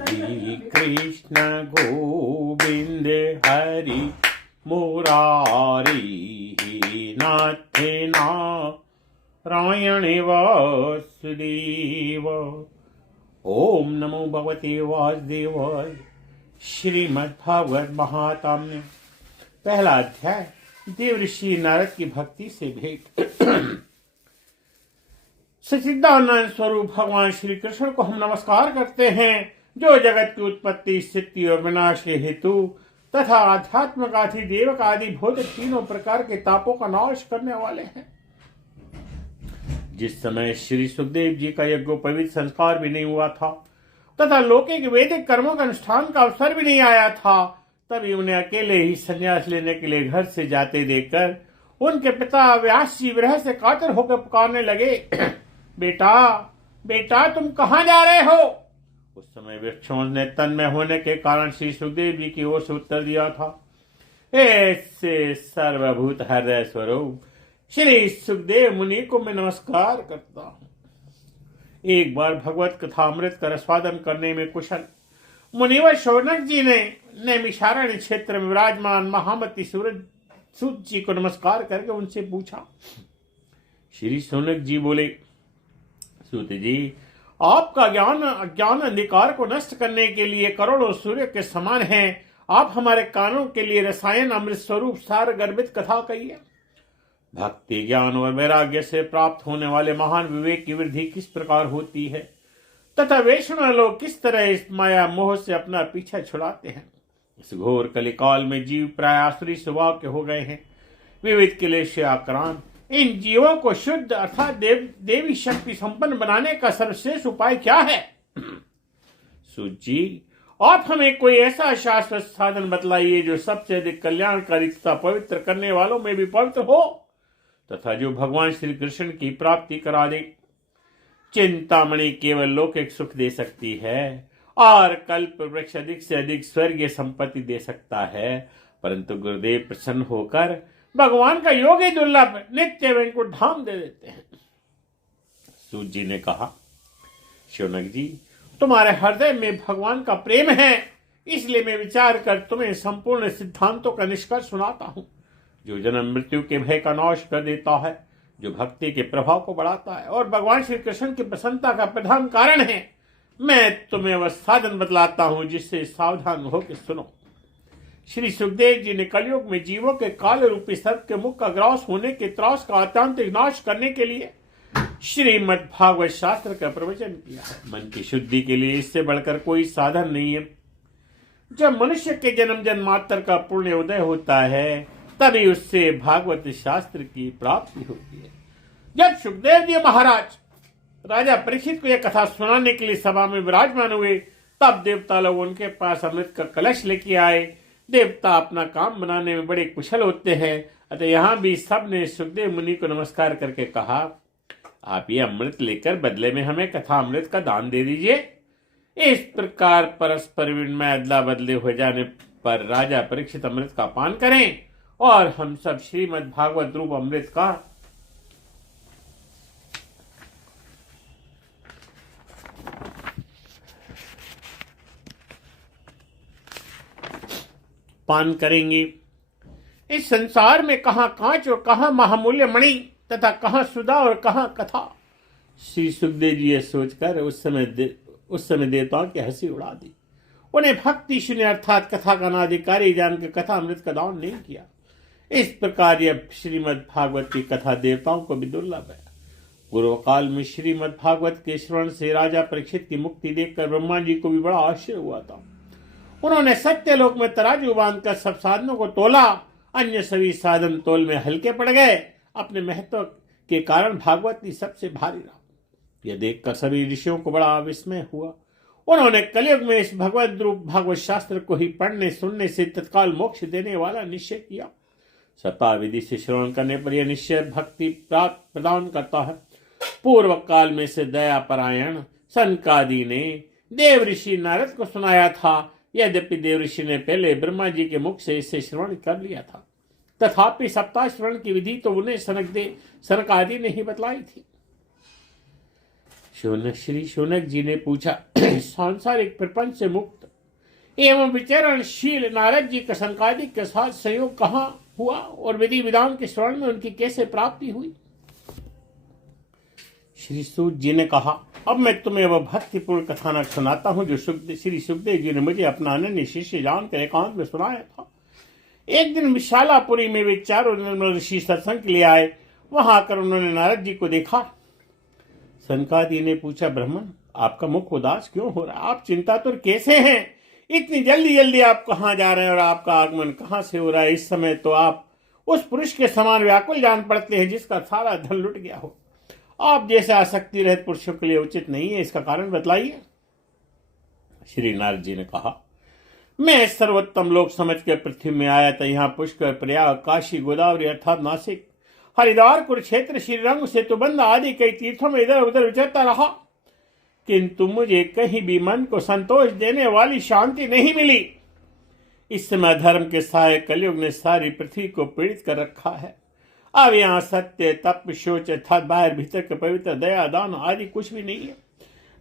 श्री कृष्ण गोविंद हरि मुरारी नाथ नारायण वासुदेव। ओम नमो भगवते वासुदेवाय। श्रीमद्भागवत महात्म्य पहला अध्याय देवऋषि नारद की भक्ति से भेंट। सच्चिदानंद स्वरूप भगवान श्री कृष्ण को हम नमस्कार करते हैं, जो जगत की उत्पत्ति, स्थिति और विनाश के हेतु तथा आध्यात्मिक आदि देवक आदि भौतिक तीनों प्रकार के तापों का नाश करने वाले हैं। जिस समय श्री सुखदेव जी का यज्ञोपवीत संस्कार भी नहीं हुआ था तथा लौकिक वैदिक कर्मों का अनुष्ठान का अवसर भी नहीं आया था, तभी उन्हें अकेले ही संन्यास लेने के लिए घर से जाते देखकर उनके पिता व्यास जी विरह से कातर होकर पुकारने लगे, बेटा बेटा तुम कहाँ जा रहे हो? उस समय वृक्षों ने तन्मय होने के कारण श्री सुखदेव जी की ओर से उत्तर दिया था, ऐसे सर्वभूत हृदय स्वरूप श्री सुखदेव मुनि को मैं नमस्कार करता हूँ। एक बार भगवत कथा अमृत का रसवादन करने में कुशल मुनिवर शौनक जी ने नैमिषारण्य क्षेत्र में विराजमान महामती सूत जी को नमस्कार करके उनसे पूछा। श्री शौनक जी बोले, सूत जी, आपका ज्ञान अज्ञान अंधकार को नष्ट करने के लिए करोड़ों सूर्य के समान है। आप हमारे कानों के लिए रसायन अमृत स्वरूप सार गर्भित कथा कहिए। भक्ति ज्ञान और वैराग्य से प्राप्त होने वाले महान विवेक की वृद्धि किस प्रकार होती है तथा वैष्णव लोग किस तरह इस माया मोह से अपना पीछा छुड़ाते हैं। इस घोर कलिकाल में जीव प्राय आसुरी स्वभाव के हो गए हैं। विविध क्लेश आक्रांत इन जीवों को शुद्ध अर्थात देवी शक्ति संपन्न बनाने का सर्वश्रेष्ठ उपाय क्या है? सूत जी, आप हमें कोई ऐसा शाश्वत साधन बतलाइए जो सबसे अधिक कल्याणकारी तथा पवित्र करने वालों में भी पवित्र हो तथा जो भगवान श्री कृष्ण की प्राप्ति करा दे। चिंतामणि केवल लौकिक सुख दे सकती है और कल्प वृक्ष अधिक से अधिक स्वर्गीय संपत्ति दे सकता है, परंतु गुरुदेव प्रसन्न होकर भगवान का योग ही दुर्लभ नित्य वैकुंठ धाम दे देते हैं। सूत जी ने कहा, शौनक जी, तुम्हारे हृदय में भगवान का प्रेम है, इसलिए मैं विचार कर तुम्हें संपूर्ण सिद्धांतों का निष्कर्ष सुनाता हूं, जो जन्म मृत्यु के भय का नाश कर देता है, जो भक्ति के प्रभाव को बढ़ाता है और भगवान श्री कृष्ण की प्रसन्नता का प्रधान कारण है। मैं तुम्हें वह साधन बतलाता हूं जिससे सावधान होकर सुनो। श्री सुखदेव जी ने कलयुग में जीवों के काल रूपी सर्प के मुख का ग्रास होने के त्रास का आत्यंतिक नाश करने के लिए श्रीमद् भागवत शास्त्र का प्रवचन किया है। मन की शुद्धि के लिए इससे बढ़कर कोई साधन नहीं है। जब मनुष्य के जन्म जन्मांतर का पुण्य उदय होता है, तभी उससे भागवत शास्त्र की प्राप्ति होती है। जब सुखदेव जी महाराज राजा परीक्षित को यह कथा सुनाने के लिए सभा में विराजमान हुए, तब देवता लोग उनके पास अमृत का कलश लेके आए। देवता अपना काम बनाने में बड़े कुशल होते हैं, अतः यहाँ भी सब ने सुखदेव मुनि को नमस्कार करके कहा, आप ये अमृत लेकर बदले में हमें कथा अमृत का दान दे दीजिए। इस प्रकार परस्पर विनिमय अदला बदले हो जाने पर राजा परीक्षित अमृत का पान करें और हम सब श्रीमद् भागवत रूप अमृत का पान करेंगे। इस संसार में कहां कांच और कहां महामूल्य मणि तथा कहां सुधा और कहां कथा। श्री सुखदेव जी ये सोचकर उस समय देवताओं की हंसी उड़ा दी। उन्हें भक्ति शून्य अर्थात कथा का अनाधिकारी जानकर कथा अमृत का दान नहीं किया। इस प्रकार यह श्रीमद् भागवत की कथा देवताओं को भी दुर्लभ है। पूर्व काल में श्रीमद् भागवत के श्रवण से राजा परीक्षित की मुक्ति देखकर ब्रह्मा जी को भी बड़ा आश्चर्य हुआ था। उन्होंने सत्यलोक में तराजू बांधकर सब साधनों को तोला। अन्य सभी साधन तोल में हल्के पड़ गए। अपने महत्व के कारण भागवत ही सबसे भारी रहा। यह देखकर सभी ऋषियों को बड़ा विस्मय हुआ। उन्होंने कलयुग में इस भगवत रूप भागवत शास्त्र को ही पढ़ने सुनने से तत्काल मोक्ष देने वाला निश्चय किया। सता विधि से श्रवण करने पर यह निश्चय भक्ति प्राप्त प्रदान करता है। पूर्व काल में से दया परायण सनकादि ने देव ऋषि नारद को सुनाया था। यद्यपि देव ऋषि ने पहले ब्रह्मा जी के मुख से इसे श्रवण कर लिया था, तथापि सप्ताह श्रवण की विधि तो उन्हें सनक आदि ने ही बतलाई थी। श्री शौनक जी ने पूछा, सांसारिक प्रपंच से मुक्त एवं विचरणशील नारद जी का संकादिक के साथ संयोग कहाँ हुआ और विधि विधान के श्रवण में उनकी कैसे प्राप्ति हुई? श्री सूत जी ने कहा, अब मैं तुम्हें वह भक्तिपूर्ण कथानक सुनाता हूँ जो श्री सुखदेव जी ने मुझे अपना अनन्य शिष्य जानकर एकांत में सुनाया था। एक दिन विशालापुरी में वे चारों निर्मल ऋषि सत्संग के लिए आए। वहां आकर उन्होंने नारद जी को देखा। सनकादि ने पूछा, ब्राह्मण, आपका मुख उदास क्यों हो रहा है? आप चिंतातुर कैसे हैं? इतनी जल्दी जल्दी आप कहाँ जा रहे हैं और आपका आगमन कहाँ से हो रहा है? इस समय तो आप उस पुरुष के समान व्याकुल जान पड़ते हैं जिसका सारा धन लुट गया हो। आप जैसे आसक्ति रहित पुरुषों के लिए उचित नहीं है, इसका कारण बतलाइए। श्री नारद जी ने कहा, मैं सर्वोत्तम लोक समझ कर पृथ्वी में आया था। यहाँ पुष्कर, प्रयाग, काशी, गोदावरी अर्थात नासिक, हरिद्वार, कुरुक्षेत्र, श्रीरंग, सेतुबंध आदि कई तीर्थों में इधर उधर विचरता रहा, किंतु मुझे कहीं भी मन को संतोष देने वाली शांति नहीं मिली। इस समय धर्म के सहायक कलयुग ने सारी पृथ्वी को पीड़ित कर रखा है। अब यहाँ सत्य, तप, शौच अर्थात बाहर भीतर के पवित्र, दया, दान आदि कुछ भी नहीं है।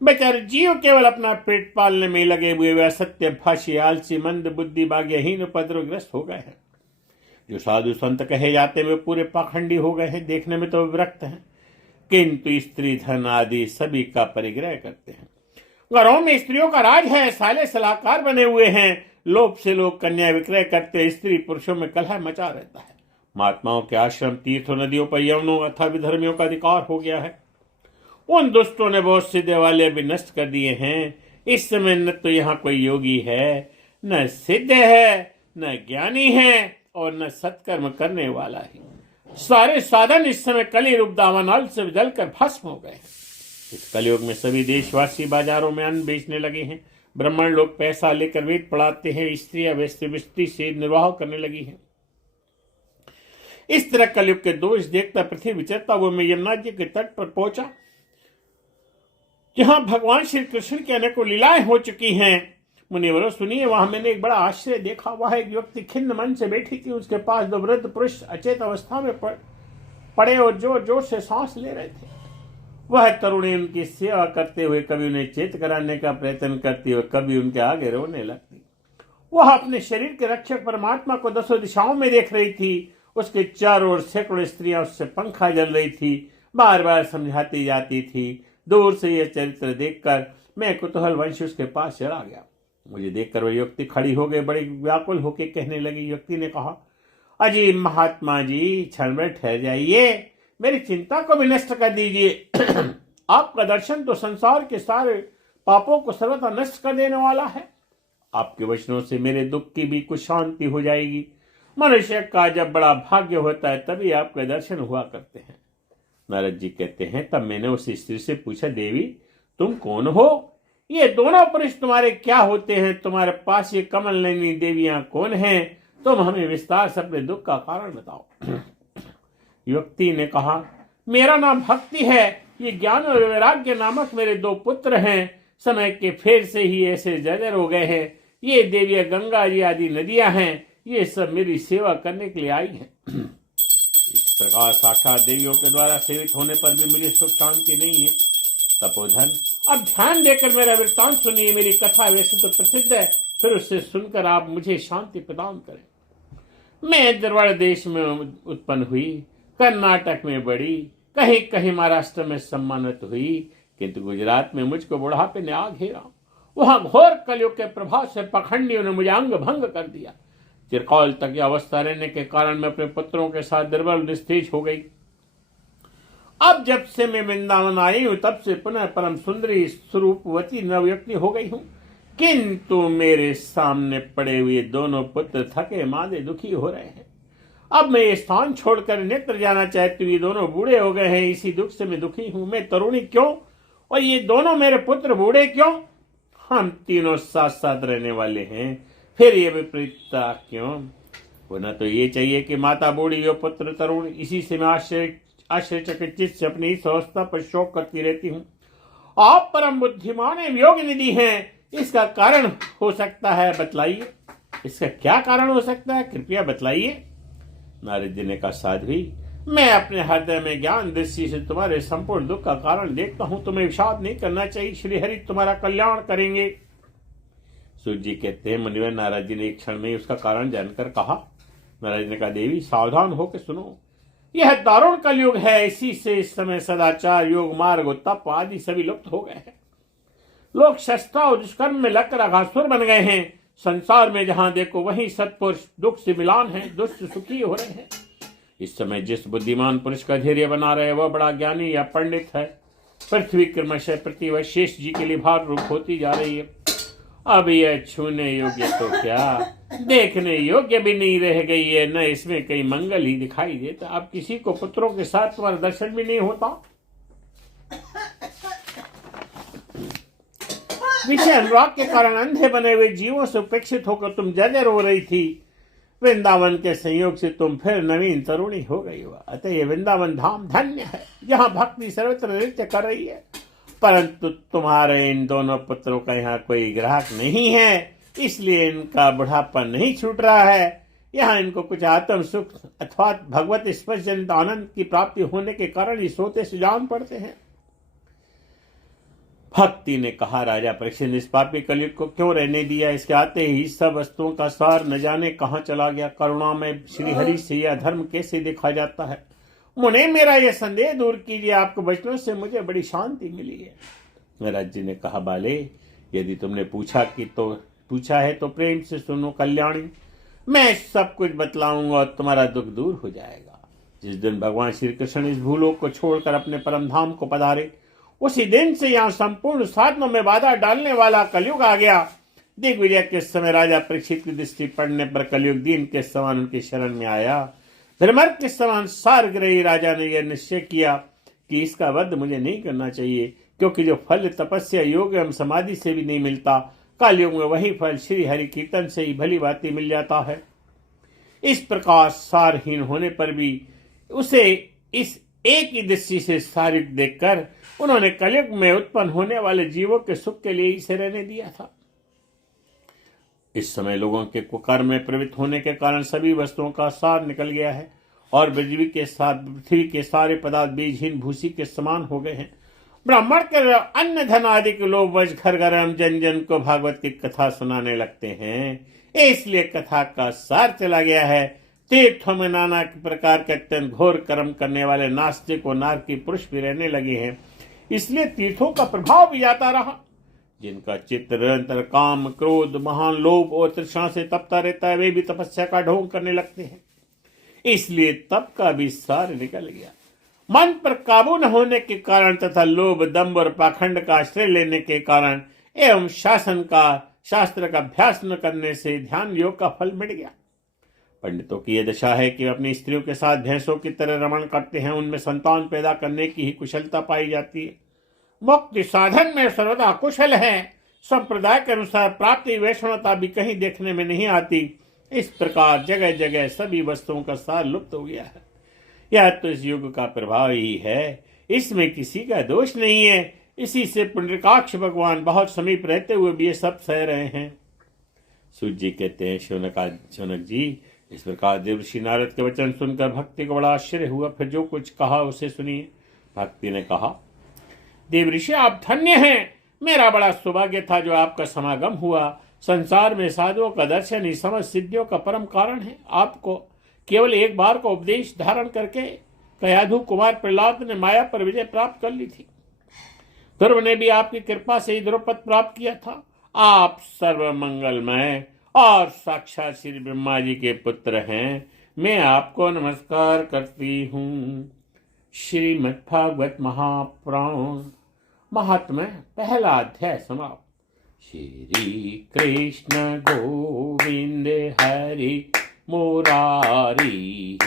बेचारे जीव केवल अपना पेट पालने में लगे हुए वे असत्य भाषी, आलसी, मंद बुद्धि, भाग्यहीन, उपद्रवग्रस्त हो गए हैं। जो साधु संत कहे जाते वे पूरे पाखंडी हो गए हैं। देखने में तो विरक्त हैं, किंतु स्त्री धन आदि सभी का परिग्रह करते हैं। घरों में स्त्रियों का राज है, साले सलाहकार बने हुए हैं। लोभ से लोग कन्या विक्रय करते, स्त्री पुरुषों में कलह मचा रहता है। महात्माओं के आश्रम, तीर्थों, नदियों पर यवनों अथवा विधर्मियों का अधिकार हो गया है। उन दुष्टों ने बहुत से देवालय भी नष्ट कर दिए हैं। इस समय न तो यहाँ कोई योगी है, न सिद्ध है, न ज्ञानी है और न सत्कर्म करने वाला है। सारे साधन इस समय कली रूप दावानल से जलकर भस्म हो गए। इस कलयुग में सभी देशवासी बाजारों में अन्न बेचने लगे हैं। ब्राह्मण लोग पैसा लेकर वेद पढ़ाते हैं। स्त्रियां वेश्यावृत्ति से निर्वाह करने लगी हैं। इस तरह कलयुग के दोष देखता पृथ्वी विचरता वो मैं यमुना जी के तट पर पहुंचा, जहां भगवान श्री कृष्ण की अनेकों लीलाएं हो चुकी हैं। मुनिवरों सुनिए, वहां मैंने एक बड़ा आश्चर्य देखा। वह एक व्यक्ति खिन्न मन से बैठी थी। उसके पास दो वृद्ध पुरुष अचेत अवस्था में पड़े और जोर जोर से सांस ले रहे थे। वह तरुणी उनकी सेवा करते हुए कभी उन्हें चेत कराने का प्रयत्न करती और कभी उनके आगे रोने लगती। वह अपने शरीर के रक्षक परमात्मा को दसों दिशाओं में देख रही थी। उसके चारों ओर सैकड़ों स्त्रियां उससे पंखा जल रही थी, बार बार समझाती जाती थी। दूर से यह चरित्र देखकर मैं कुतूहल वंश उसके पास चला गया। मुझे देखकर वह युवती खड़ी हो गई, बड़ी व्याकुल होकर कहने लगी। युवती ने कहा, अजी महात्मा जी, क्षण भर ठहर जाइए, मेरी चिंता को भी नष्ट कर दीजिए। आपका दर्शन तो संसार के सारे पापों को सर्वथा नष्ट कर देने वाला है। आपके वचनों से मेरे दुख की भी कुछ शांति हो जाएगी। मनुष्य का जब बड़ा भाग्य होता है तभी आपके दर्शन हुआ करते हैं। नारद जी कहते हैं, तब मैंने उस स्त्री से पूछा, देवी तुम कौन हो? ये दोनों पुरुष तुम्हारे क्या होते हैं? तुम्हारे पास ये कमल नयनी देवियां कौन हैं? तुम हमें विस्तार से अपने दुख का कारण बताओ। युवती ने कहा, मेरा नाम भक्ति है। ये ज्ञान और वैराग्य नामक मेरे दो पुत्र हैं। समय के फेर से ही ऐसे जर्जर हो गए हैं। ये देवियां गंगा जी आदि नदियां हैं। ये सब मेरी सेवा करने के लिए आई हैं। इस प्रकार साक्षात देवियों के द्वारा सेवित होने पर भी मुझे सुख शांति नहीं है। तपोधन, अब ध्यान देकर मेरा वृत्तांत सुनिए। मेरी कथा वैसे तो प्रसिद्ध है, फिर उससे सुनकर आप मुझे शांति प्रदान करें। मैं दरवाड़ देश में उत्पन्न हुई, कर्नाटक में बड़ी, कहीं कहीं महाराष्ट्र में सम्मानित हुई, किंतु गुजरात में मुझको बुढ़ापे ने आ घेरा। वहां घोर कलयुग के प्रभाव से पखंडियों ने मुझे अंग भंग कर दिया। चिरकाल तक यह अवस्था रहने के कारण मैं अपने पुत्रों के साथ दुर्बल निस्तेज हो गई। अब जब से मैं वृंदावन आई हूं तब से पुनः परम सुंदरी स्वरूपवती नवयुक्ति हो गई हूं, किंतु मेरे सामने पड़े हुए दोनों पुत्र थके मांदे दुखी हो रहे हैं। अब मैं ये स्थान छोड़कर नेत्र जाना चाहती हूँ। ये दोनों बूढ़े हो गए हैं, इसी दुख से मैं दुखी हूं। मैं तरुणी क्यों और ये दोनों मेरे पुत्र बूढ़े क्यों? हम तीनों साथ साथ रहने वाले हैं, फिर ये विपरीतता क्यों? होना तो ये चाहिए कि माता बूढ़ी और पुत्र तरुण। इसी से मैं आश्चर्यचकित से अपनी इस अवस्था पर शोक करती रहती हूँ। आप परम बुद्धिमान एवं योग निधि हैं, इसका कारण हो सकता है, बतलाइए। इसका क्या कारण हो सकता है, कृपया बतलाइए। नारद जी ने कहा, साध्वी, मैं अपने हृदय में ज्ञान दृष्टि से तुम्हारे संपूर्ण दुख का कारण देखता हूं। तुम्हें विषाद नहीं करना चाहिए। श्री हरि तुम्हारा कल्याण करेंगे। सूत जी कहते हैं, मुनिवर नारद जी ने एक क्षण में उसका कारण जानकर कहा। नारद जी ने कहा, देवी सावधान होकर सुनो, यह दारुण कलयुग है। इसी से इस समय सदाचार, योग मार्ग, तप आदि सभी लुप्त हो गए हैं। लोग शस्त्र और दुष्कर्म में लगकर अघासुर बन गए हैं। संसार में जहां देखो वहीं सत्पुरुष दुख से मिलान है, दुष्ट सुखी हो रहे हैं। इस समय जिस बुद्धिमान पुरुष का धैर्य बना रहे वह बड़ा ज्ञानी या पंडित है। पृथ्वी क्रमशः प्रतिवर्ष शेष जी के लिए भार रूप होती जा रही है। अब यह छूने योग्य तो क्या, देखने योग्य भी नहीं रह गई है। न इसमें कई मंगल ही दिखाई देता। अब किसी को पुत्रों के साथ तुम्हारा दर्शन भी नहीं होता। विषय अनुराग के कारण अंधे बने हुए जीवों से उपेक्षित होकर तुम जर्जर हो रही थी। वृंदावन के संयोग से तुम फिर नवीन तरुणी हो गई हो। अतः ये वृंदावन धाम धन्य है, जहाँ भक्ति सर्वत्र नृत्य कर रही है। परंतु तुम्हारे इन दोनों पुत्रों का यहाँ कोई ग्राहक नहीं है, इसलिए इनका बुढ़ापा नहीं छूट रहा है। यहाँ इनको कुछ आत्म सुख अथवा भगवत स्पर्श जनित आनंद की प्राप्ति होने के कारण ही सोते से जान पड़ते हैं। भक्ति ने कहा, राजा परीक्षित, इस पापी कलयुग को क्यों रहने दिया? इसके आते ही सब वस्तुओं का सार न जाने कहाँ चला गया। करुणा में श्री हरि से यह धर्म कैसे देखा जाता है? मुने, मेरा यह संदेह दूर कीजिए। आपके वचनों से मुझे बड़ी शांति मिली है। महाराज जी ने कहा, बाले, यदि तुमने पूछा है तो प्रेम से सुनो कल्याणी। मैं सब कुछ बतलाऊंगा और तुम्हारा दुख दूर हो जाएगा। जिस दिन भगवान श्री कृष्ण इस भूलोक को छोड़कर अपने परम धाम को पधारे, उसी दिन से यहाँ संपूर्ण साधनों में बाधा डालने वाला कलयुग आ गया। दिग्विजय के समय राजा परीक्षित की दृष्टि पड़ने पर कलयुग दीन के समान उनकी शरण में आया। धर्मर्थ के समान सारग्रही राजा ने यह निश्चय किया कि इसका वध मुझे नहीं करना चाहिए, क्योंकि जो फल तपस्या, योग एवं समाधि से भी नहीं मिलता, कलयुग में वही फल श्री हरि कीर्तन से ही भली भांति मिल जाता है। इस प्रकार सारहीन होने पर भी उसे इस एक ही दृष्टि से सारिक देखकर उन्होंने कलयुग में उत्पन्न होने वाले जीवों के सुख के लिए इसे रहने दिया था। इस समय लोगों के कुकर्म में प्रवृत्त होने के कारण सभी वस्तुओं का सार निकल गया है और पृथ्वी के सारे पदार्थ बीजहीन भूसी के समान हो गए हैं। ब्राह्मण के अन्न धन आदि के लोग वज घर घर एवं जन जन को भागवत की कथा सुनाने लगते हैं। इसलिए कथा का सार चला गया है। तीर्थों में नाना प्रकार के अत्यंत घोर कर्म करने वाले नास्तिक और नारकी पुरुष भी रहने लगे हैं। इसलिए तीर्थों का प्रभाव भी जाता रहा। जिनका चित्त निरंतर काम, क्रोध, महान लोभ और तृष्णा से तपता रहता है, वे भी तपस्या का ढोंग करने लगते हैं। इसलिए तप का भी सार निकल गया। मन पर काबू न होने के कारण तथा लोभ, दंभ और पाखंड का आश्रय लेने के कारण एवं शास्त्र का अभ्यास न करने से ध्यान योग का फल मिट गया। पंडितों की यह दशा है कि अपनी स्त्रियों के साथ भैंसों की तरह रमण करते हैं। उनमें संतान पैदा करने की ही कुशलता पाई जाती है। मुक्ति साधन में सर्वदा कुशल है। संप्रदाय के अनुसार प्राप्ति वैष्णवता भी कहीं देखने में नहीं आती। इस प्रकार जगह जगह सभी वस्तुओं का सार लुप्त हो गया है। यह तो इस युग का प्रभाव ही है, इसमें किसी का दोष नहीं है। इसी से पुंडरीकाक्ष भगवान बहुत समीप रहते हुए भी ये सब सह रहे हैं। सूत जी कहते हैं, शौनक जी, इस प्रकार देवर्षि नारद के वचन सुनकर भक्ति को बड़ा आश्चर्य हुआ। फिर जो कुछ कहा उसे सुनिए। भक्ति ने कहा, देवर्षि आप धन्य हैं। मेरा बड़ा सौभाग्य था जो आपका समागम हुआ। संसार में साधुओं का दर्शन ही समस्त सिद्धियों का परम कारण है। आपको केवल एक बार को उपदेश धारण करके कयाधु कुमार प्रहलाद ने माया पर विजय प्राप्त कर ली थी। ध्रुव ने भी आपकी कृपा से ही द्रौपद प्राप्त किया था। आप सर्व मंगलमय और साक्षात श्री ब्रह्मा जी के पुत्र हैं। मैं आपको नमस्कार करती हूँ। श्रीमद्भागवत महापुराण महात्म्य पहला अध्याय समाप्त। श्री कृष्ण गोविंद हरि मुरारी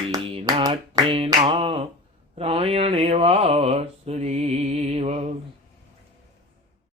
नाथ नारायण वासुदेव।